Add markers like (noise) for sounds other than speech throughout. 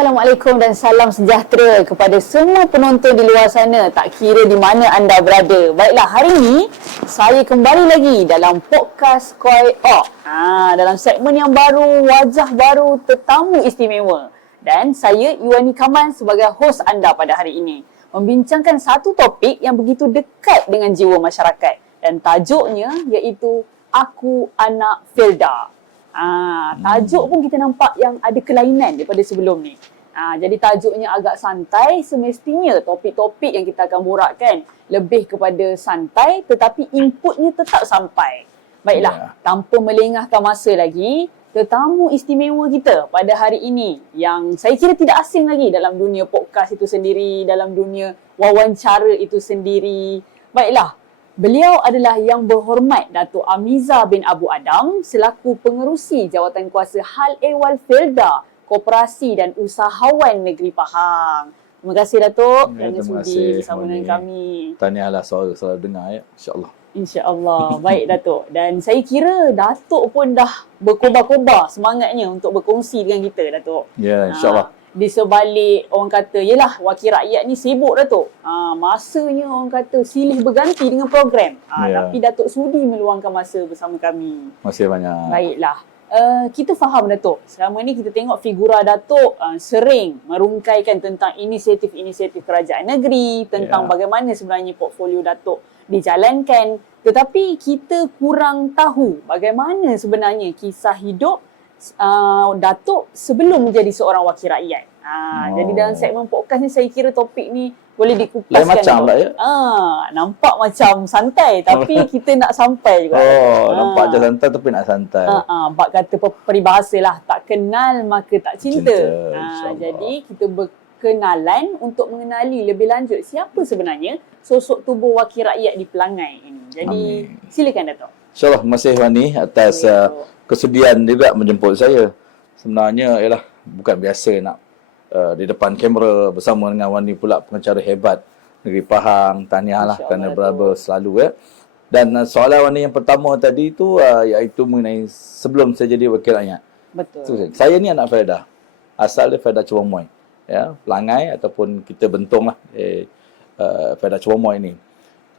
Assalamualaikum dan salam sejahtera kepada semua penonton di luar sana tak kira di mana anda berada. Baiklah, hari ini saya kembali lagi dalam podcast Koi Ok. Ha, dalam segmen yang baru, wajah baru, tetamu istimewa. Dan saya Iwani Kaman sebagai hos anda pada hari ini. Membincangkan satu topik yang begitu dekat dengan jiwa masyarakat. Dan tajuknya iaitu Aku Anak Felda. Ah, tajuk pun kita nampak yang ada kelainan daripada sebelum ni. Ah, jadi tajuknya agak santai semestinya topik-topik yang kita akan borakkan lebih kepada santai tetapi inputnya tetap sampai. Baiklah, Ya. tanpa melengahkan masa lagi, tetamu istimewa kita pada hari ini yang saya kira tidak asing lagi dalam dunia podcast itu sendiri, dalam dunia wawancara itu sendiri. Baiklah, Beliau adalah yang berhormat Datuk Amiza bin Abu Adam selaku pengerusi jawatan kuasa Hal Ehwal Felda Koperasi dan Usahawan Negeri Pahang. Terima kasih Datuk Ya, kerana sudi bersama dengan kami. Tahniahlah suara selalu dengar ya. InsyaAllah. InsyaAllah. (laughs) Baik Datuk. Dan saya kira Datuk pun dah berkobar-kobar semangatnya untuk berkongsi dengan kita Datuk. Ya, insyaAllah. Ha, di sebalik orang kata, yelah wakil rakyat ni sibuk Datuk. Ha, masanya orang kata silih berganti dengan program. Ha, Ya. Tapi Datuk sudi meluangkan masa bersama kami. Masih banyak. Baiklah. Uh, kita faham Datuk, selama ni kita tengok figura Datuk uh, sering merungkaikan tentang inisiatif-inisiatif kerajaan negeri, tentang Ya. bagaimana sebenarnya portfolio Datuk dijalankan. Tetapi kita kurang tahu bagaimana sebenarnya kisah hidup uh, Datuk sebelum menjadi seorang wakil rakyat. Uh, Oh. Jadi dalam segmen podcast ni saya kira topik ni boleh dikupaskan. Lain macam pula ya? Ah, nampak macam santai tapi (laughs) kita nak sampai juga. Oh, Ah. nampak je santai tapi nak santai. Ha ah, bab kata per- peribahasa lah tak kenal maka tak cinta. Cinta, ha, insyaAllah. jadi kita berkenalan untuk mengenali lebih lanjut siapa sebenarnya sosok tubuh wakil rakyat di Pelangai ini. Jadi Amin. silakan Datuk. InsyaAllah kasih Wani atas uh, kesudian juga menjemput saya. Sebenarnya ialah bukan biasa nak uh, di depan kamera bersama dengan Wani pula pengacara hebat negeri Pahang. Tahniahlah Masya kerana beraba selalu ya. Dan uh, soalan Wani yang pertama tadi tu uh, iaitu mengenai sebelum saya jadi wakil rakyat. Betul. So, saya ni anak Felda. Asal dia Felda Cewamoy. Ya, Pelangai ataupun kita bentung lah eh, uh, Felda Cewamoy ni.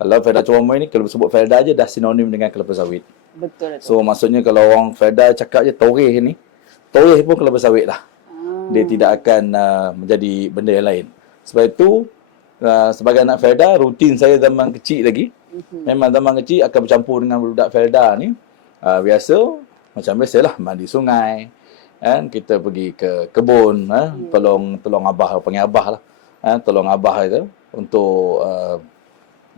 Kalau Felda Cewamoy ni kalau sebut Felda je dah sinonim dengan kelapa sawit. Betul. So maksudnya kalau orang Felda cakap je Toreh ni, Toreh pun kelapa sawit lah. ah, Dia tidak akan uh, menjadi benda yang lain. Sebab itu uh, sebagai anak Felda rutin saya zaman kecil lagi mhm. Memang zaman kecil akan bercampur dengan budak Felda ni. Uh, biasa, macam biasalah, mandi sungai. Kan? Kita pergi ke kebun, eh? tolong tolong abah, panggil abah lah. Eh? Tolong abah itu untuk uh,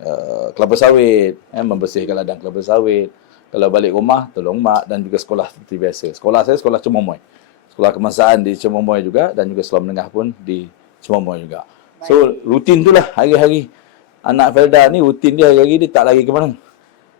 uh, kelapa sawit, eh? membersihkan ladang kelapa sawit. Kalau balik rumah, tolong mak dan juga sekolah seperti biasa. Sekolah saya sekolah Cemomoy. Sekolah kemasaan di Cemomoy juga dan juga sekolah menengah pun di Cemomoy juga. So, rutin tu lah hari-hari. Anak Felda ni rutin dia hari-hari dia tak lari ke mana.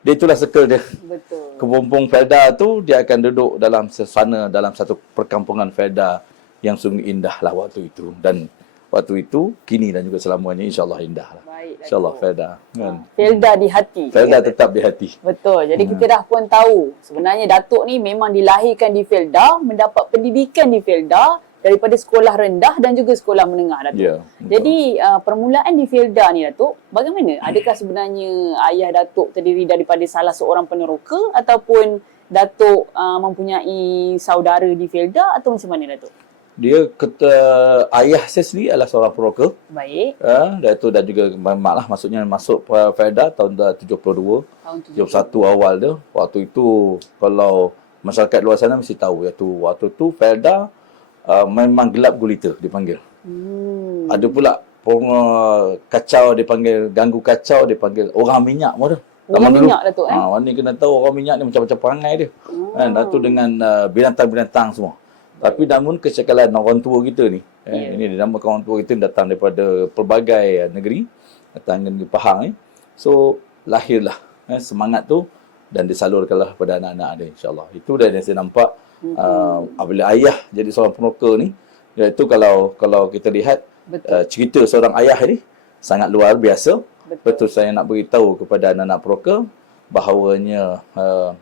Dia itulah circle dia. Betul. Kepompong Felda tu dia akan duduk dalam sesana dalam satu perkampungan Felda yang sungguh indah lah waktu itu. Dan waktu itu, kini dan juga selamanya insyaAllah indah lah. InsyaAllah Felda. Kan? Felda di hati. Felda Kata. tetap di hati. Betul. Jadi Hmm. kita dah pun tahu sebenarnya Datuk ni memang dilahirkan di Felda, mendapat pendidikan di Felda daripada sekolah rendah dan juga sekolah menengah Datuk. Ya, betul. Jadi uh, permulaan di Felda ni Datuk, bagaimana? Adakah sebenarnya ayah Datuk terdiri daripada salah seorang peneroka ataupun Datuk uh, mempunyai saudara di Felda atau macam mana Datuk? Dia kata ayah saya sendiri adalah seorang peroka. Baik. Ha, dan itu dan juga mak lah maksudnya masuk Felda tahun dah 72. Tahun tu. Jam satu awal dia. Waktu itu kalau masyarakat luar sana mesti tahu iaitu waktu tu Felda uh, memang gelap gulita dipanggil. Hmm. Ada pula orang uh, kacau dipanggil ganggu kacau dipanggil orang minyak pun. Orang minyak Datuk eh? Ha, Wani kena tahu orang minyak ni macam-macam perangai dia. Oh. Kan, Datuk dengan uh, binatang-binatang semua. Tapi namun kecekalan orang tua kita ni, eh, Ya. ini dinamakan orang tua kita datang daripada pelbagai uh, negeri, datang dari Pahang ni. So, lahirlah eh, semangat tu dan disalurkanlah pada anak-anak dia insyaAllah. Itu dah yang saya nampak uh, apabila ayah jadi seorang peroka ni, iaitu kalau kalau kita lihat Betul. uh, cerita seorang ayah ni sangat luar biasa. Betul. Betul saya nak beritahu kepada anak-anak peroka bahawanya uh,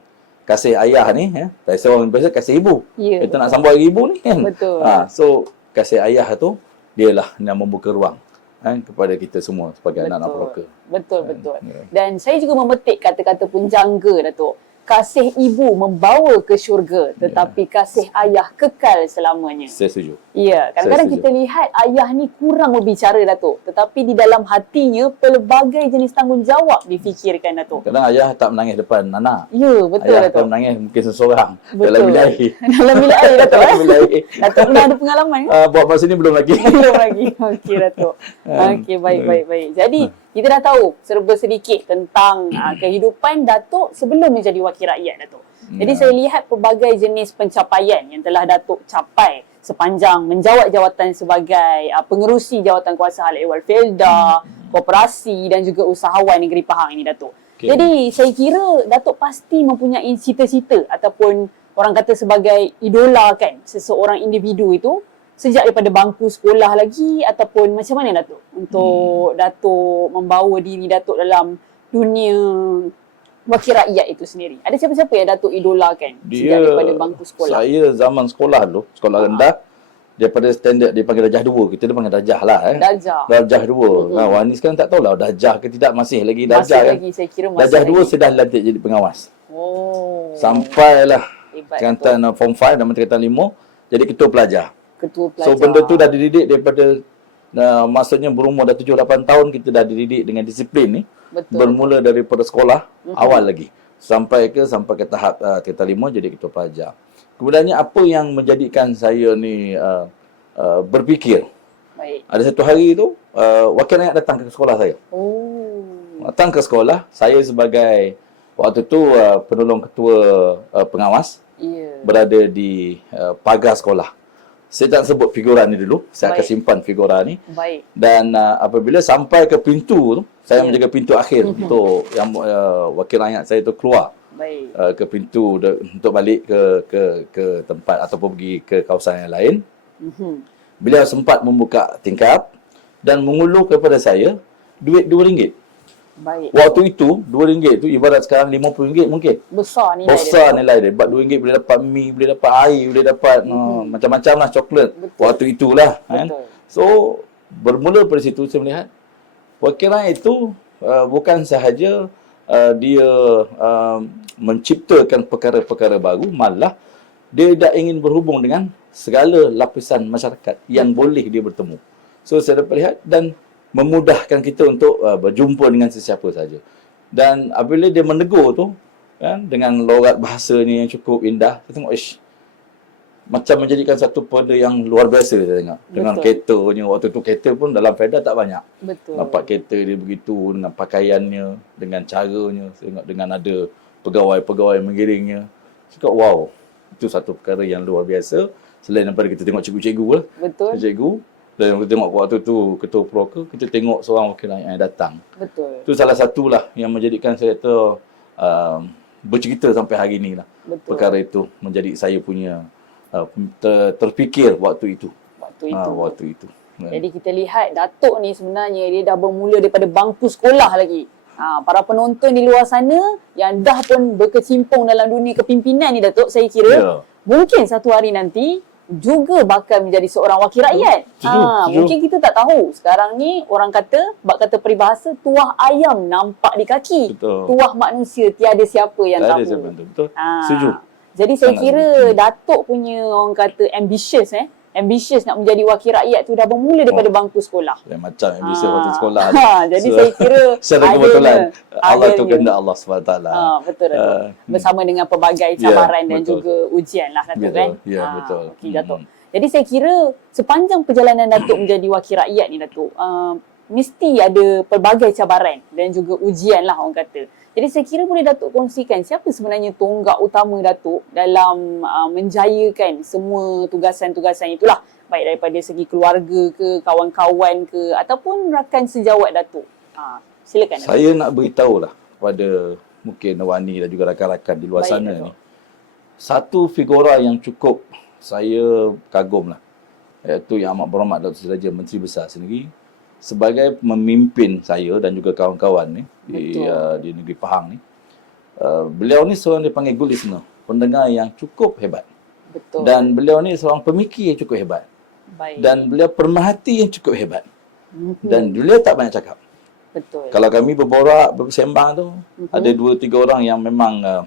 kasih ayah ni ya. Tak orang biasa kasih ibu. Ya, Kita nak sambung hari ibu ni kan. Betul. Ha, so kasih ayah tu dialah yang membuka ruang kan kepada kita semua sebagai anak-anak peroka. Betul, betul. Ya. Dan saya juga memetik kata-kata punjangga Datuk. Kasih ibu membawa ke syurga tetapi kasih ayah kekal selamanya. Saya setuju. Ya, kadang-kadang kita lihat ayah ni kurang berbicara Datuk. Tetapi di dalam hatinya pelbagai jenis tanggungjawab difikirkan Datuk. Kadang ayah tak menangis depan anak. Ya, betul ayah Datuk. akan menangis mungkin seseorang Betul. dalam bilik air. (laughs) dalam bilik air (laughs) Datuk eh. Dalam bilik air. Datuk pernah ada pengalaman? Uh, (laughs) buat masa ni belum lagi. Belum lagi. Okey Datuk. Okey baik baik baik. Jadi kita dah tahu serba sedikit tentang uh, kehidupan Datuk sebelum menjadi wakil rakyat Datuk. Jadi Ya. saya lihat pelbagai jenis pencapaian yang telah Datuk capai sepanjang menjawat jawatan sebagai uh, pengerusi jawatan kuasa hal ehwal Felda, koperasi dan juga usahawan negeri Pahang ini Datuk. Okey. Jadi saya kira Datuk pasti mempunyai cita-cita ataupun orang kata sebagai idola kan seseorang individu itu sejak daripada bangku sekolah lagi ataupun macam mana Datuk untuk Datuk membawa diri Datuk dalam dunia wakil rakyat itu sendiri. Ada siapa-siapa yang Datuk idolakan sejak Dia daripada bangku sekolah? Saya zaman sekolah dulu, sekolah rendah daripada standard dia panggil darjah 2. Kita dia panggil darjah lah eh. Darjah. Darjah 2. Mm-mm. Ha, Wani sekarang tak tahulah darjah ke tidak masih lagi Masih darjah kan. lagi saya kira masih Darjah lagi. 2 saya dah lantik jadi pengawas. Oh. Sampailah Hebat uh, form 5 dan tingkatan 5 jadi ketua pelajar. Ketua pelajar. So benda tu dah dididik daripada uh, maksudnya berumur dah 7 8 tahun kita dah dididik dengan disiplin ni. Betul. Bermula daripada sekolah Mhm. awal lagi sampai ke sampai ke tahap uh, tingkatan 5 jadi ketua pelajar. Kemudiannya apa yang menjadikan saya ni uh, uh, berfikir Baik. ada satu hari tu uh, wakil rakyat datang ke sekolah saya. Oh. Datang ke sekolah, saya sebagai waktu tu uh, penolong ketua uh, pengawas Ya. berada di uh, pagar sekolah. Saya tak sebut figuran ni dulu, saya akan Baik. simpan figura ni Baik. dan uh, apabila sampai ke pintu tu, saya Ya. menjaga pintu akhir Mhm. untuk yang uh, wakil rakyat saya tu keluar Baik. uh, ke pintu de, untuk balik ke ke ke tempat ataupun pergi ke kawasan yang lain. Mhm. Beliau sempat membuka tingkap dan mengulur kepada saya duit RM2. Baik. Waktu itu RM2 tu ibarat sekarang RM50 mungkin. Besar nilai Besar dia. nilai dia. Sebab RM2 boleh dapat mi, boleh dapat air, boleh dapat uh, macam-macam lah coklat. Betul. Waktu itulah. Kan? Betul. So, bermula dari situ saya melihat wakil rakyat itu uh, bukan sahaja uh, dia uh, menciptakan perkara-perkara baru, malah dia dah ingin berhubung dengan segala lapisan masyarakat yang boleh dia bertemu. So, saya dapat lihat dan memudahkan kita untuk uh, berjumpa dengan sesiapa saja. Dan apabila dia menegur tu, kan, dengan logat bahasanya yang cukup indah, saya tengok, ish, macam menjadikan satu benda yang luar biasa saya tengok. Dengan Betul. keretanya, waktu tu kereta pun dalam Feda tak banyak. Betul. Nampak kereta dia begitu, dengan pakaiannya, dengan caranya, tengok dengan ada pegawai-pegawai mengiringnya. Cakap, wow, itu satu perkara yang luar biasa. Selain daripada kita tengok cikgu-cikgu lah, Betul. cikgu. Dan kita tengok waktu tu ketua proker, kita tengok seorang wakil rakyat yang datang. Betul. Itu salah satulah yang menjadikan saya tu uh, bercerita sampai hari ni lah. Betul. Perkara itu menjadi saya punya uh, ter, terfikir waktu itu. Waktu itu. Ah, waktu itu. Jadi kita lihat Datuk ni sebenarnya dia dah bermula daripada bangku sekolah lagi. Ha, para penonton di luar sana yang dah pun berkecimpung dalam dunia kepimpinan ni Datuk, saya kira Ya. mungkin satu hari nanti juga bakal menjadi seorang wakil rakyat. Setuju, Ha, setuju. mungkin kita tak tahu. Sekarang ni orang kata, bak kata peribahasa, tuah ayam nampak di kaki. Betul. Tuah manusia tiada siapa yang Tak tahu. ada siapa yang tahu. Betul. Ah. Setuju. Jadi saya Sangat kira Datuk punya orang kata ambitious eh. Ambitious nak menjadi wakil rakyat tu dah bermula daripada bangku sekolah. Lain macam yang bisa Ah. waktu sekolah. (laughs) Ha, jadi saya kira (laughs) secara kebetulan Allah tu kehendak Allah SWT. Ha, betul Datuk. Ah, Bersama dengan pelbagai Ya, cabaran dan betul. juga ujian lah Datuk Betul, kan. ya, Ah, betul. Okey Datuk. Hmm. Jadi saya kira sepanjang perjalanan Datuk menjadi wakil rakyat ni Datuk, uh, mesti ada pelbagai cabaran dan juga ujian lah orang kata. Jadi saya kira boleh Datuk kongsikan siapa sebenarnya tonggak utama Datuk dalam uh, menjayakan semua tugasan-tugasan itulah. Baik daripada segi keluarga ke, kawan-kawan ke ataupun rakan sejawat Datuk. Ha, silakan. Datuk. Saya nak beritahu lah kepada mungkin Wani dan juga rakan-rakan di luar Baik, sana Datuk. ni. Satu figura yang cukup saya kagum lah. Iaitu Yang Amat Berhormat Dr. Siraja Menteri Besar sendiri sebagai memimpin saya dan juga kawan-kawan ni di, Betul. uh, di negeri Pahang ni. Uh, beliau ni seorang dipanggil good listener, pendengar yang cukup hebat. Betul. Dan beliau ni seorang pemikir yang cukup hebat. Baik. dan beliau pemerhati yang cukup hebat. Mhm. Dan beliau tak banyak cakap. Betul. Kalau kami berborak, bersembang tu, Mhm. ada dua tiga orang yang memang uh,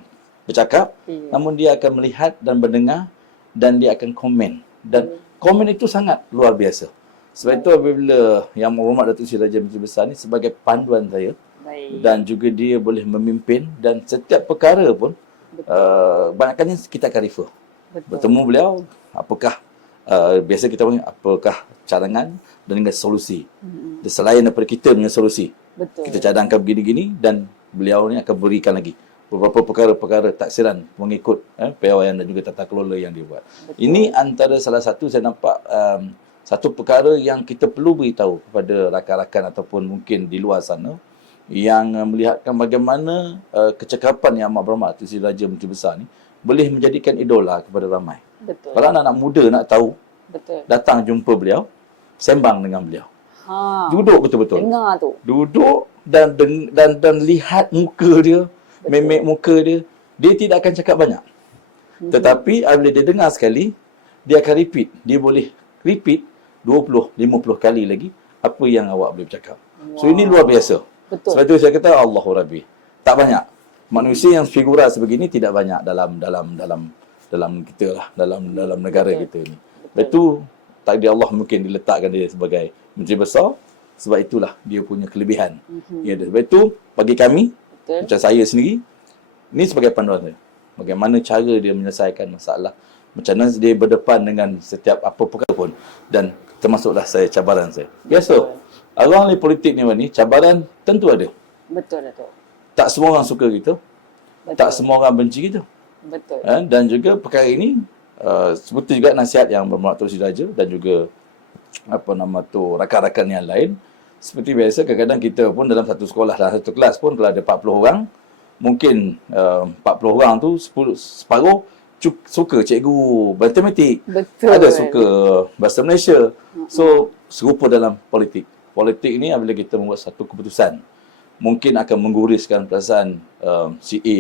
bercakap, Ya. namun dia akan melihat dan mendengar dan dia akan komen. Dan komen itu sangat luar biasa. Sebab itu apabila yang menghormat Datuk Seri Raja Menteri Besar ni sebagai panduan saya Baik. dan juga dia boleh memimpin dan setiap perkara pun uh, banyaknya kita akan refer. Betul. Bertemu beliau, apakah uh, biasa kita panggil apakah cadangan dan dengan solusi. Dan selain daripada kita punya solusi. Betul. Kita cadangkan begini-gini dan beliau ni akan berikan lagi beberapa perkara-perkara taksiran mengikut eh, PAWN dan juga tata kelola yang dia buat. Betul. Ini antara salah satu saya nampak um, satu perkara yang kita perlu beritahu kepada rakan-rakan ataupun mungkin di luar sana yang uh, melihatkan bagaimana uh, kecekapan yang amat berhormat Datuk Seri Raja Menteri Besar ni boleh menjadikan idola kepada ramai. Betul. Kalau anak-anak muda nak tahu, Betul. datang jumpa beliau, sembang dengan beliau. Ha. Duduk betul-betul. Dengar tu. Duduk dan dan dan, dan lihat muka dia, memek muka dia, dia tidak akan cakap banyak. Mhm. Tetapi apabila dia dengar sekali, dia akan repeat. Dia boleh repeat 20, 50 kali lagi apa yang awak boleh bercakap. So ini luar biasa. Betul. Sebab itu saya kata Allahu Rabbi. Tak banyak. Manusia yang figura sebegini tidak banyak dalam dalam dalam dalam kita lah, dalam dalam negara Betul. kita ni. Sebab itu takdir Allah mungkin diletakkan dia sebagai menteri besar sebab itulah dia punya kelebihan. Mhm. Ya, sebab itu bagi kami Betul. macam saya sendiri ni sebagai panduan saya. Bagaimana cara dia menyelesaikan masalah. Macam mana dia berdepan dengan setiap apa perkara pun dan termasuklah saya cabaran saya. Biasa. Orang di politik ni ni cabaran tentu ada. Betul Datuk. Tak semua orang suka kita, Betul. tak semua orang benci kita. Betul. Eh, dan juga perkara ini uh, seperti juga nasihat yang bermakna Tuan Sri Raja dan juga apa nama tu rakan-rakan yang lain seperti biasa kadang-kadang kita pun dalam satu sekolah dalam satu kelas pun kalau ada 40 orang mungkin uh, 40 orang tu 10 separuh suka cikgu matematik Betul. ada suka bahasa Malaysia so serupa dalam politik politik ni apabila kita membuat satu keputusan mungkin akan mengguriskan perasaan um, si A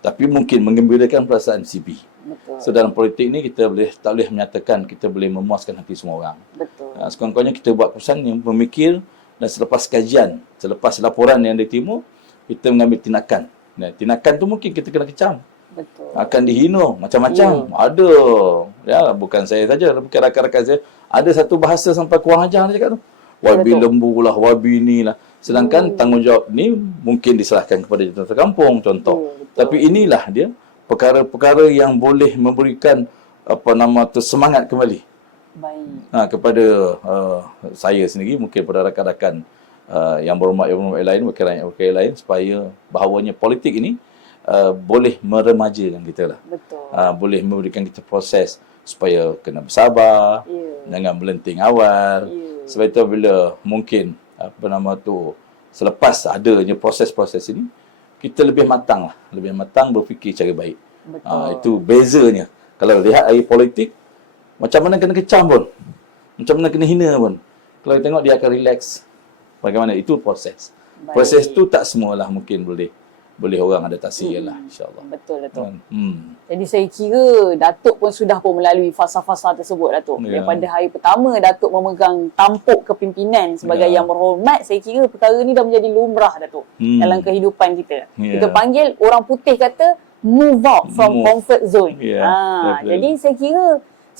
tapi mungkin mengembirakan perasaan si B Betul. so dalam politik ni kita boleh tak boleh menyatakan kita boleh memuaskan hati semua orang Betul. Ha, sekurang-kurangnya kita buat keputusan yang memikir dan selepas kajian, selepas laporan yang diterima, kita mengambil tindakan. Nah, tindakan tu mungkin kita kena kecam. Betul. Akan dihina macam-macam. Ada. Ya, bukan saya saja, bukan rakan-rakan saya. Ada satu bahasa sampai kurang ajar dia cakap tu. Wabi Betul. lembu lah, wabi ni lah. Sedangkan tanggungjawab ni mungkin diserahkan kepada jentera kampung contoh. Betul. Tapi inilah dia perkara-perkara yang boleh memberikan apa nama tu semangat kembali Baik. ha, kepada uh, saya sendiri mungkin kepada rakan-rakan uh, yang berhormat yang berhormat lain wakil-wakil lain supaya bahawanya politik ini uh, boleh meremajakan kita lah Betul. uh, boleh memberikan kita proses supaya kena bersabar Ya. jangan melenting awal Ya. sebab itu bila mungkin apa nama tu selepas adanya proses-proses ini kita lebih matang lah lebih matang berfikir cara baik Betul. Ah, itu bezanya. Kalau lihat air politik, macam mana kena kecam pun. Macam mana kena hina pun. Kalau kita tengok dia akan relax. Bagaimana? Itu proses. Baik. Proses tu tak semualah mungkin boleh boleh orang adaptasi hmm. lah insyaAllah. Betul Datuk. Hmm. Jadi saya kira Datuk pun sudah pun melalui fasa-fasa tersebut Datuk. Ya. Daripada hari pertama Datuk memegang tampuk kepimpinan sebagai Ya. yang berhormat, saya kira perkara ni dah menjadi lumrah Datuk Hmm. dalam kehidupan kita. Ya. Kita panggil orang putih kata move out from Move. comfort zone. Ya, ha, betul. jadi saya kira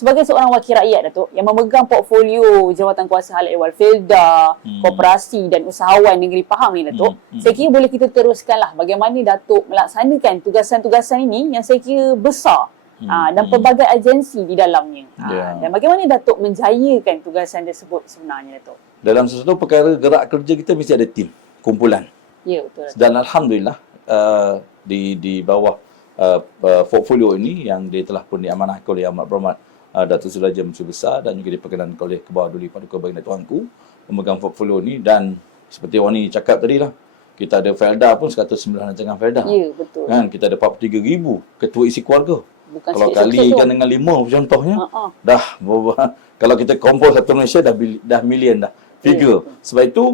sebagai seorang wakil rakyat Datuk yang memegang portfolio jawatan kuasa hal ehwal Felda, Hmm. koperasi dan usahawan negeri Pahang ni Datuk, Hmm, hmm. saya kira boleh kita teruskanlah bagaimana Datuk melaksanakan tugasan-tugasan ini yang saya kira besar. Hmm, Ah, dan hmm. pelbagai agensi di dalamnya. Ah, Ya. Dan bagaimana Datuk menjayakan tugasan tersebut sebenarnya Datuk? Dalam sesuatu perkara gerak kerja kita mesti ada tim, kumpulan. Ya, betul Datuk. Dan alhamdulillah uh, di di bawah uh, uh, portfolio ini yang dia telah pun diamanahkan oleh Amat Berhormat uh, Datuk Seri Raja Menteri Besar dan juga diperkenankan oleh Kebawah Duli Paduka Baginda Tuanku memegang portfolio ini dan seperti orang ni cakap tadi lah kita ada Felda pun 109 rancangan Felda. Ya, betul. Kan kita ada 43,000 ketua isi keluarga. Bukan Kalau kalikan tu. dengan lima contohnya, ha. dah berapa- (laughs) kalau kita kompos satu Malaysia dah dah million dah figure. Sebab itu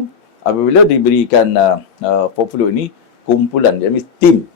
apabila diberikan uh, uh, portfolio ini kumpulan dia means tim.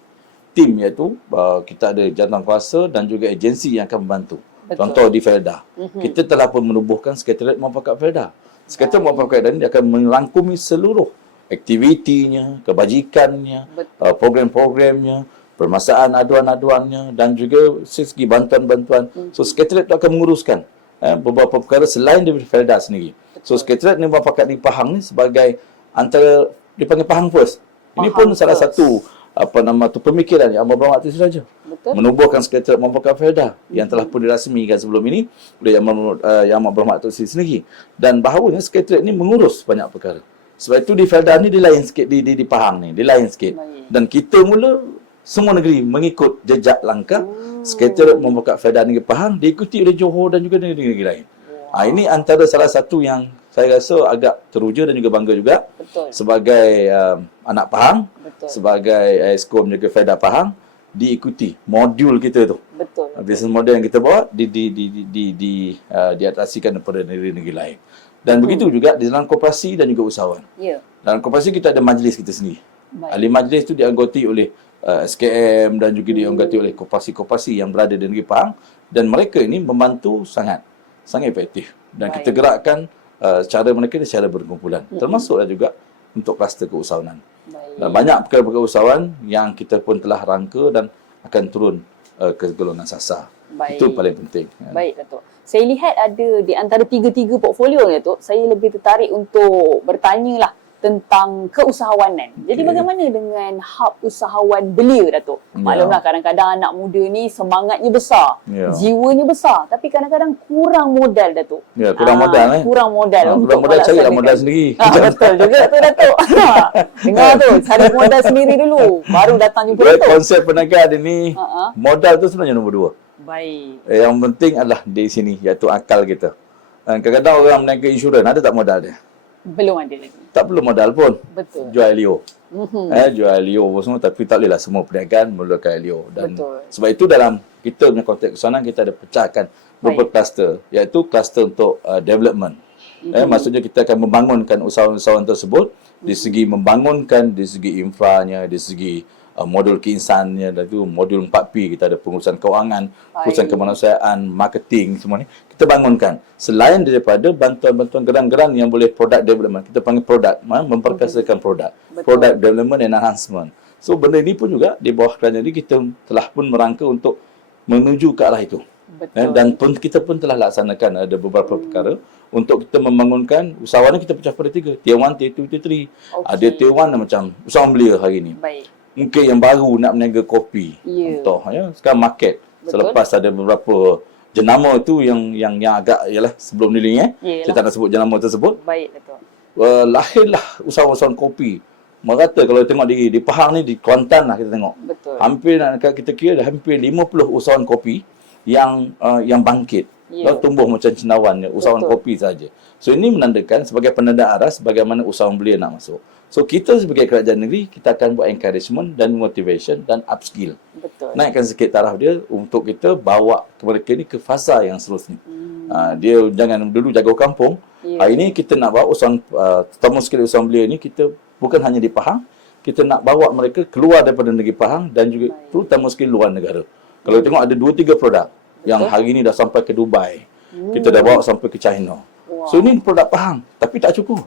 Tim iaitu uh, kita ada jantan kuasa dan juga agensi yang akan membantu Betul. Contoh di Felda. Kita telah pun menubuhkan Sekretariat Muafakat Felda. Sekretariat Muafakat Felda ini akan merangkumi seluruh aktivitinya, kebajikannya, Betul. uh, program-programnya, permasalahan aduan-aduannya dan juga segi bantuan-bantuan. So sekretariat itu akan menguruskan eh, beberapa perkara selain daripada Felda sendiri. So sekretariat ni Muafakat di Pahang ni sebagai antara dipanggil Pahang First. Ini Pahang pun salah First. satu apa nama tu pemikiran yang Berhormat Tuan Raja Betul. menubuhkan Sekretariat Muafakat Felda yang telah pun dirasmikan sebelum ini oleh Yang Amal, uh, Yang Amal Berhormat Tuan sendiri dan bahawanya Sekretariat ini mengurus banyak perkara. Sebab itu di Felda ni dia lain sikit di, di, di Pahang ni, dia lain sikit. Baik. Dan kita mula semua negeri mengikut jejak langkah Sekretariat Muafakat Felda Negeri Pahang diikuti oleh Johor dan juga negeri-negeri lain. Ha, ini antara salah satu yang saya rasa agak teruja dan juga bangga juga Betul. sebagai um, anak Pahang, Betul. sebagai Eskom juga Felda Pahang diikuti modul kita tu. Betul. Business model yang kita bawa di di di di di, di uh, diatasikan daripada negeri-negeri lain. Dan begitu juga di dalam koperasi dan juga usahawan. Ya. Dalam koperasi kita ada majlis kita sendiri. Baik. Ahli majlis tu dianggoti oleh uh, SKM dan juga dianggoti oleh koperasi-koperasi yang berada di negeri Pahang dan mereka ini membantu sangat sangat efektif dan Baik. kita gerakkan uh, cara mereka ni secara berkumpulan termasuklah juga untuk kluster keusahawanan. Baik. Dan banyak perkara-perkara usahawan yang kita pun telah rangka dan akan turun uh, ke golongan sasar. Baik. Itu paling penting. Baik Datuk. Saya lihat ada di antara tiga-tiga portfolio ni Datuk, saya lebih tertarik untuk bertanya lah tentang keusahawanan. Jadi Okey. bagaimana dengan hub usahawan belia Datuk? Ya. Maklumlah kadang-kadang anak muda ni semangatnya besar, Ya. jiwanya besar tapi kadang-kadang kurang modal Datuk. Ya, kurang Ah, modal eh. Kurang modal untuk kurang modal melaksanakan. modal sendiri. Ah, betul juga tu Datuk. (laughs) Ha, dengar tu, cari modal sendiri dulu baru datang jumpa Datuk. konsep perniagaan ini Ha-ha. modal tu sebenarnya nombor dua. Baik. Eh, Yang penting adalah di sini iaitu akal kita. Dan kadang-kadang orang berniaga insurans ada tak modal dia? Belum ada lagi. Tak perlu modal pun. Betul. Jual Leo. Mhm. Eh, jual Leo apa semua tapi tak bolehlah semua perniagaan memerlukan Leo dan Betul. sebab itu dalam kita punya konteks kesanan kita ada pecahkan beberapa kluster iaitu kluster untuk uh, development. Mhm. Eh, maksudnya kita akan membangunkan usahawan-usahawan tersebut di segi membangunkan di segi infranya, di segi uh, modul keinsannya dan itu modul 4P kita ada pengurusan kewangan, pengurusan kemanusiaan, marketing semua ni kita bangunkan. Selain daripada bantuan-bantuan geran-geran yang boleh product development, kita panggil product, ha, memperkasakan produk. Betul. Product development and enhancement. So benda ini pun juga di bawah kerajaan ini kita telah pun merangka untuk menuju ke arah itu. Eh, Betul. dan pun kita pun telah laksanakan ada beberapa perkara untuk kita membangunkan usahawan ni kita pecah pada tiga. Tier 1, tier 2, tier 3. Okey. Ada tier 1 macam usahawan belia hari ni. Baik. Mungkin yang baru nak berniaga kopi. Ya. Contoh ya. Sekarang market. Betul. Selepas ada beberapa jenama tu yang yang yang agak yalah sebelum ni eh. Yelah. Saya tak nak sebut jenama tersebut. Baik Datuk. Uh, lahirlah usahawan-usahawan kopi. Merata kalau tengok di di Pahang ni di Kuantan lah kita tengok. Betul. Hampir nak kita kira ada hampir 50 usahawan kopi yang uh, yang bangkit. Yeah. tumbuh macam cendawan usahawan Betul. kopi saja. So ini menandakan sebagai penanda aras bagaimana usahawan belia nak masuk. So kita sebagai kerajaan negeri kita akan buat encouragement dan motivation dan upskill. Betul. Naikkan sikit taraf dia untuk kita bawa mereka ni ke fasa yang seterusnya. Hmm. Uh, dia jangan dulu jaga kampung. Ya. Hari ini kita nak bawa usahawan uh, terutama sekali usahawan belia ni kita bukan hanya di Pahang, kita nak bawa mereka keluar daripada negeri Pahang dan juga Baik. terutama sekali luar negara. Kalau tengok ada 2 3 produk yang hari ini dah sampai ke Dubai. Kita dah bawa sampai ke China. Wow. So ini produk Pahang tapi tak cukup.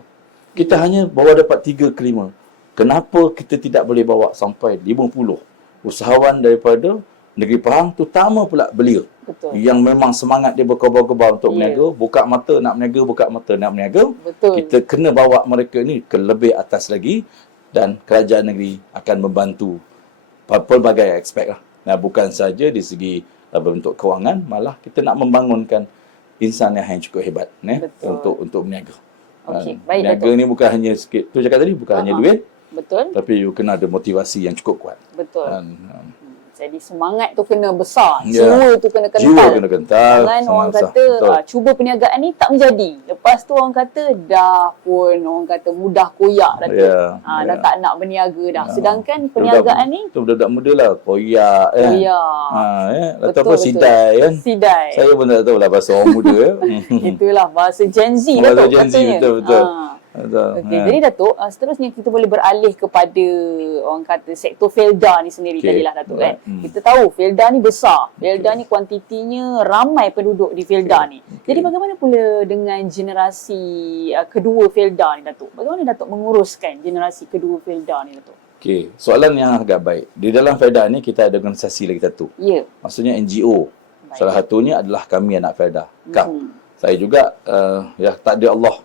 Kita hanya bawa dapat 3 ke 5. Kenapa kita tidak boleh bawa sampai 50 usahawan daripada negeri Pahang terutama pula belia Betul. yang memang semangat dia berkobar-kobar untuk Ya. berniaga, buka mata nak berniaga, buka mata nak berniaga. Betul. Kita kena bawa mereka ni ke lebih atas lagi dan kerajaan negeri akan membantu pelbagai aspek lah. Nah, bukan saja di segi uh, bentuk kewangan, malah kita nak membangunkan insan yang cukup hebat ne, Betul. untuk untuk berniaga. Okey, Uh, baik, berniaga Datuk. ni bukan hanya sikit, tu cakap tadi bukan hanya Ha-ha. duit, Betul. tapi you kena ada motivasi yang cukup kuat. Betul. Dan, um, Jadi semangat tu kena besar. Ya. Jiwa tu kena kental. jiwa kena kental. Jangan orang kata ah, cuba perniagaan ni tak menjadi. Lepas tu orang kata dah pun orang kata mudah koyak dah tu. Ya, Ah, dah ya. tak nak berniaga dah. Ah. Sedangkan Tu perniagaan budak- ni tu budak-budak muda lah koyak kan koyak. ha ya Betul, ataupun betul. sidai kan Sidai. saya pun tak tahu lah bahasa orang muda (laughs) Itulah bahasa Gen Z Bahasa Datuk Gen Z, katanya. betul, betul. Ah. Betul. Okey, Ha. jadi Datuk, uh, seterusnya kita boleh beralih kepada orang kata sektor Felda ni sendiri okay. tadilah Datuk kan. Hmm. Kita tahu Felda ni besar. Felda ni kuantitinya ramai penduduk di Felda ni. Jadi bagaimana pula dengan generasi uh, kedua Felda ni Datuk? Bagaimana Datuk menguruskan generasi kedua Felda ni Datuk? Okey, soalan yang agak baik. Di dalam Felda ni kita ada organisasi lagi satu. Ya. Maksudnya NGO. Baik. Salah satunya adalah kami anak Felda. KAF. Mhm. Saya juga uh, ya takdir Allah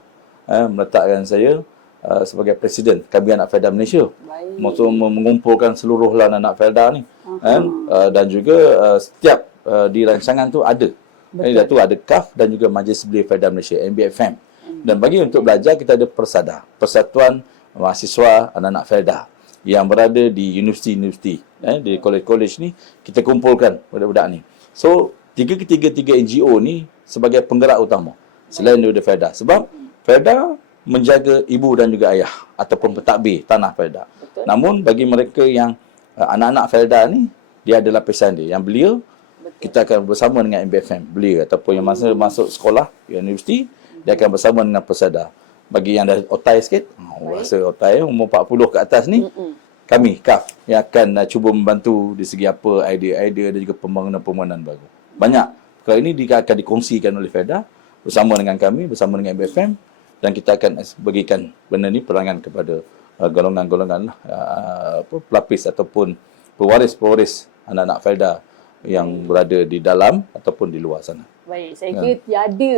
eh, meletakkan saya uh, sebagai presiden kami anak Felda Malaysia. Maksud mengumpulkan seluruh lan anak Felda ni. Kan? Uh, dan juga uh, setiap uh, di rancangan tu ada. Betul. Jadi tu ada KAF dan juga Majlis Belia Felda Malaysia, MBFM. Dan bagi untuk belajar kita ada Persada, Persatuan Mahasiswa Anak-anak Felda yang berada di universiti-universiti eh, di kolej-kolej ni kita kumpulkan budak-budak ni. So tiga ketiga-tiga NGO ni sebagai penggerak utama selain daripada Felda. Sebab Felda menjaga ibu dan juga ayah ataupun pentadbir tanah Felda. Betul. Namun bagi mereka yang uh, anak-anak Felda ni dia ada lapisan dia. Yang belia Betul. kita akan bersama dengan MBFM belia ataupun yang masa masuk sekolah universiti dia akan bersama dengan Persada. Bagi yang dah otai sikit, oh, rasa otai umur 40 ke atas ni Mm-mm. kami KAF yang akan uh, cuba membantu di segi apa idea-idea dan juga pembangunan-pembangunan baru. Banyak perkara ini dia akan dikongsikan oleh Felda bersama dengan kami, bersama dengan MBFM dan kita akan bagikan benda ni perangan kepada uh, golongan-golongan uh, pelapis ataupun pewaris-pewaris anak-anak Felda yang berada di dalam ataupun di luar sana. Baik, saya kira tiada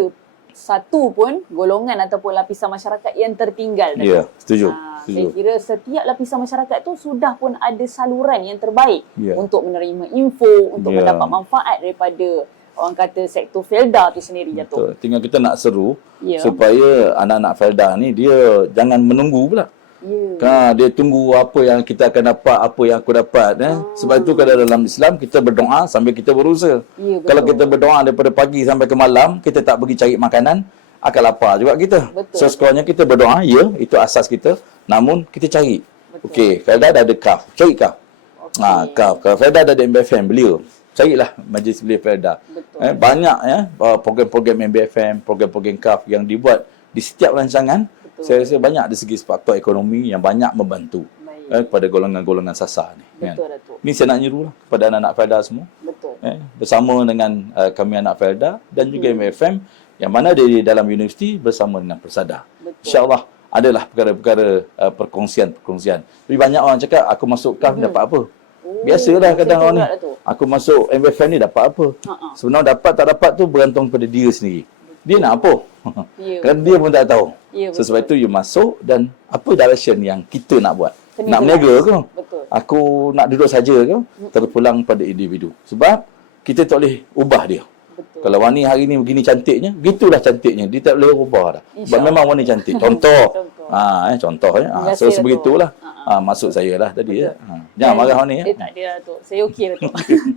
satu pun golongan ataupun lapisan masyarakat yang tertinggal. Ya, setuju. Ah, setuju. saya kira setiap lapisan masyarakat tu sudah pun ada saluran yang terbaik Ya. untuk menerima info, untuk Ya. mendapat manfaat daripada orang kata sektor Felda tu sendiri Datuk. Betul. Tinggal kita nak seru Ya. supaya anak-anak Felda ni dia jangan menunggu pula. Ya. Ha, dia tunggu apa yang kita akan dapat, apa yang aku dapat. Eh. Sebab itu kalau dalam Islam, kita berdoa sambil kita berusaha. Betul. kalau kita berdoa daripada pagi sampai ke malam, kita tak pergi cari makanan, akan lapar juga kita. Betul. So, sekurangnya kita berdoa, ya, itu asas kita. Namun, kita cari. Okey, Felda dah ada kaf. Cari kaf. Okey. Ha, kaf. Kalau Felda dah ada MBFM, belia. Carilah majlis belia Felda. Betul. Eh, banyak ya uh, program-program MBFM, program-program KAF yang dibuat di setiap rancangan. Betul. Saya rasa banyak dari segi faktor ekonomi yang banyak membantu Baik. eh, kepada golongan-golongan sasar ni. kan. Betul Datuk. Ni saya nak nyeru lah kepada anak-anak Felda semua. Betul. Eh, bersama dengan uh, kami anak Felda dan juga Hmm. MBFM yang mana dia di dalam universiti bersama dengan Persada. Betul. InsyaAllah adalah perkara-perkara uh, perkongsian-perkongsian. Tapi banyak orang cakap aku masuk KAF Hmm. dapat apa? Oh, Biasalah kadang orang ni. Aku masuk MBFM ni dapat apa? Ha-ha. Sebenarnya dapat tak dapat tu bergantung pada dia sendiri. Dia nak apa? Ya, (laughs) Kan dia pun tak tahu. Ya, so, sebab itu you masuk dan apa direction yang kita nak buat? Kena nak berniaga ke? Betul. Aku nak duduk saja ke? Terpulang pada individu. Sebab kita tak boleh ubah dia. Betul. Kalau Wani hari ni begini cantiknya, gitulah cantiknya. Dia tak boleh ubah dah. Sebab memang Wani cantik. (laughs) Contoh. Contoh. ha, eh, contoh. Eh. Ha, so, sebegitulah. Ha, masuk saya lah tadi. Ya. Ha. Jangan marah Wani. Dia Ya. tak ada Datuk. Saya okey Datuk.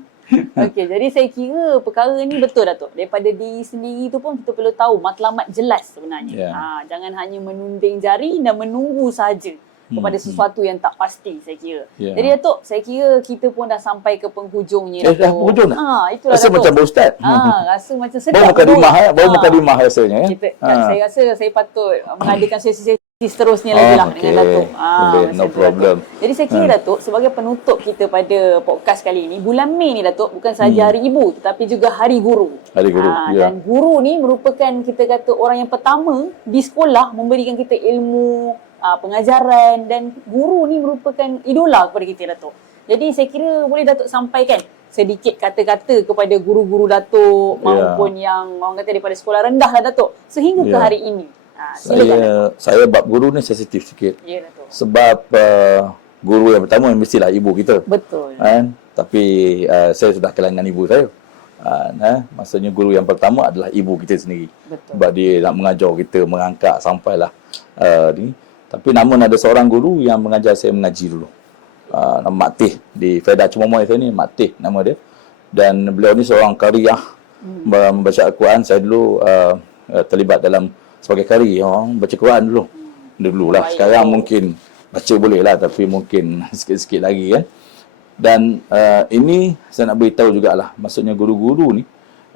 (laughs) okey, jadi saya kira perkara ni betul Datuk. Daripada diri sendiri tu pun kita perlu tahu matlamat jelas sebenarnya. Ya. Ha, jangan hanya menunding jari dan menunggu saja kepada sesuatu yang tak pasti saya kira. Ya. Jadi Datuk, saya kira kita pun dah sampai ke penghujungnya Eh, Datuk. dah penghujung dah? Ha, itulah Rasa Datuk. macam berustad. Ah, (laughs) rasa macam sedap. Baru mukadimah betul. ya. Baru Ah. mukadimah rasanya ya. Kita, Ha. Saya rasa saya patut mengadakan sesi-sesi seterusnya lagi lah dengan okey. Datuk. Ah, macam no problem. Datuk. Jadi saya kira Datuk sebagai penutup kita pada podcast kali ini, bulan Mei ni Datuk bukan sahaja Hari Ibu tetapi juga Hari Guru. Hmm. Hari Guru, Ah, ya. Dan guru ni merupakan kita kata orang yang pertama di sekolah memberikan kita ilmu, ah, pengajaran dan guru ni merupakan idola kepada kita Datuk. Jadi saya kira boleh Datuk sampaikan sedikit kata-kata kepada guru-guru Datuk Ya. maupun yang orang kata daripada sekolah rendah lah Datuk sehingga ke Ya. hari ini. Ha, silakan. Saya saya bab guru ni sensitif sikit. Ya Datuk. Sebab uh, guru yang pertama mestilah ibu kita. Betul. Kan? Tapi uh, saya sudah kehilangan ibu saya. Uh, eh? Maksudnya guru yang pertama adalah ibu kita sendiri. Betul. Sebab dia nak mengajar kita, mengangkat sampailah uh, ni. Tapi namun ada seorang guru yang mengajar saya mengaji dulu. Uh, nama Mak Tih di Feda Cuma saya ni, Mak Tih nama dia. Dan beliau ni seorang kariyah hmm. membaca Al-Quran. Saya dulu uh, uh, terlibat dalam sebagai kari, orang baca Quran dulu. Dulu lah. Sekarang mungkin baca boleh lah tapi mungkin (laughs) sikit-sikit lagi kan. Dan uh, ini saya nak beritahu jugalah. Maksudnya guru-guru ni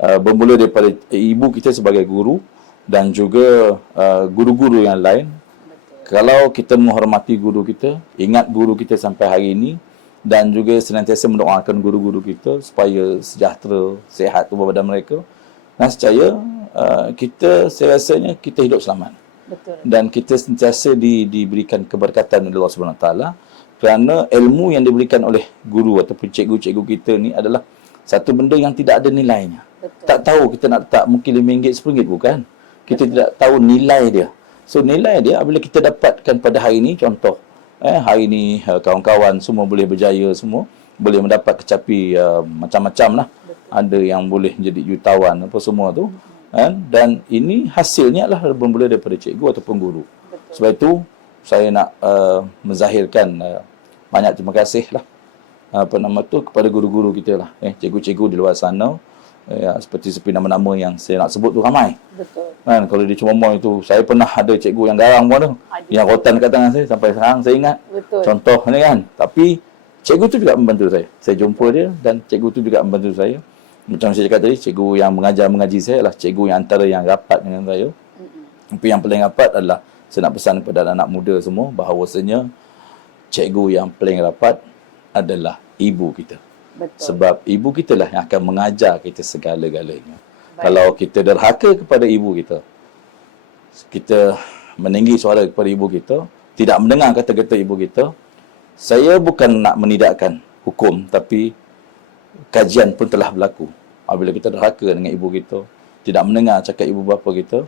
uh, bermula daripada ibu kita sebagai guru dan juga uh, guru-guru yang lain kalau kita menghormati guru kita, ingat guru kita sampai hari ini dan juga senantiasa mendoakan guru-guru kita supaya sejahtera, sihat tubuh badan mereka. Dan secara uh, kita saya rasanya kita hidup selamat Betul. dan kita sentiasa di, diberikan keberkatan oleh Allah Subhanahu Taala kerana ilmu yang diberikan oleh guru ataupun cikgu-cikgu kita ni adalah satu benda yang tidak ada nilainya. Betul. Tak tahu kita nak letak mungkin RM5, RM10 bukan. Kita tidak tahu nilai dia. So nilai dia apabila kita dapatkan pada hari ini contoh eh hari ini uh, kawan-kawan semua boleh berjaya semua boleh mendapat kecapi uh, macam-macam lah. Ada yang boleh jadi jutawan apa semua tu. Kan? Dan ini hasilnya adalah bermula daripada cikgu ataupun guru. Betul. Sebab itu saya nak uh, menzahirkan uh, banyak terima kasih lah. Apa nama tu? Kepada guru-guru kita lah. Eh cikgu-cikgu di luar sana. Eh, seperti seperti nama-nama yang saya nak sebut tu ramai. Betul. kan kalau di Cemomoi tu saya pernah ada cikgu yang garang pun tu. Yang rotan dekat tangan saya sampai sekarang saya ingat. Betul. contoh ni kan. Tapi cikgu tu juga membantu saya. Saya jumpa dia dan cikgu tu juga membantu saya macam saya cakap tadi cikgu yang mengajar mengaji saya adalah cikgu yang antara yang rapat dengan saya Mm-mm. tapi yang paling rapat adalah saya nak pesan kepada anak muda semua bahawasanya cikgu yang paling rapat adalah ibu kita. Betul. Sebab ibu kita lah yang akan mengajar kita segala-galanya. Baik. Kalau kita derhaka kepada ibu kita, kita meninggi suara kepada ibu kita, tidak mendengar kata-kata ibu kita, saya bukan nak menidakkan hukum, tapi kajian pun telah berlaku. Apabila kita derhaka dengan ibu kita, tidak mendengar cakap ibu bapa kita,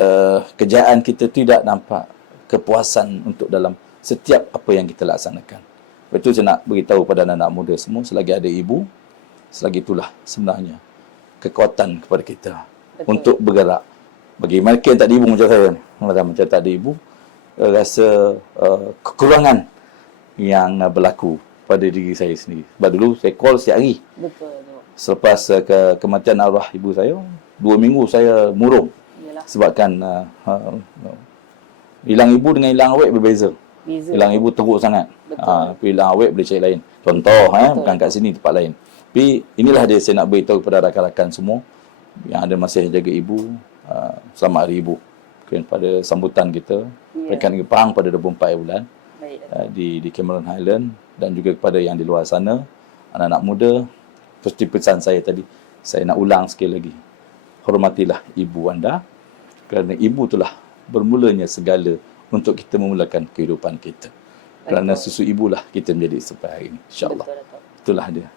uh, kejayaan kita tidak nampak kepuasan untuk dalam setiap apa yang kita laksanakan. Betul saya nak beritahu pada anak-anak muda semua, selagi ada ibu, selagi itulah sebenarnya kekuatan kepada kita Betul. untuk bergerak. Bagi mereka yang tak ada ibu macam saya macam macam tak ada ibu, uh, rasa uh, kekurangan yang uh, berlaku pada diri saya sendiri. Sebab dulu saya call setiap hari. Betul. Selepas uh, ke kematian arwah ibu saya, dua minggu saya murung Yalah. sebabkan uh, uh, uh, hilang ibu dengan hilang awet berbeza. Beza. Hilang ibu teruk sangat. Betul. Ah, tapi hilang awet boleh cari lain. Contoh eh Betul. bukan kat sini tempat lain. Tapi inilah dia saya nak beritahu kepada rakan-rakan semua yang ada masih jaga ibu uh, selamat hari ibu. Kepada sambutan kita Negeri Pahang pada 24 bulan Baik. uh, di di Cameron Highland dan juga kepada yang di luar sana anak-anak muda seperti pesan saya tadi saya nak ulang sekali lagi hormatilah ibu anda kerana ibu itulah bermulanya segala untuk kita memulakan kehidupan kita kerana susu ibulah kita menjadi sampai hari ini insyaallah itulah dia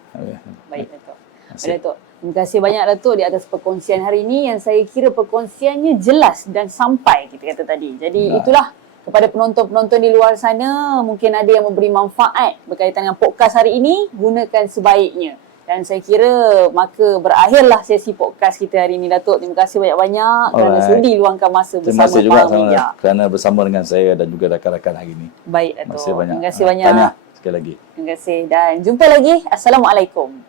Baik, Datuk. Baik, Datuk. Terima kasih banyak Datuk di atas perkongsian hari ini yang saya kira perkongsiannya jelas dan sampai kita kata tadi. Jadi Nah. itulah kepada penonton-penonton di luar sana mungkin ada yang memberi manfaat berkaitan dengan podcast hari ini gunakan sebaiknya. Dan saya kira maka berakhirlah sesi podcast kita hari ini Datuk. Terima kasih banyak-banyak kerana Alright. sudi luangkan masa terima bersama kasih juga sama, kerana bersama dengan saya dan juga rakan-rakan hari ini Baik terima Datuk. kasih banyak Terima kasih banyak. tahniah sekali lagi Terima kasih dan jumpa lagi. Assalamualaikum.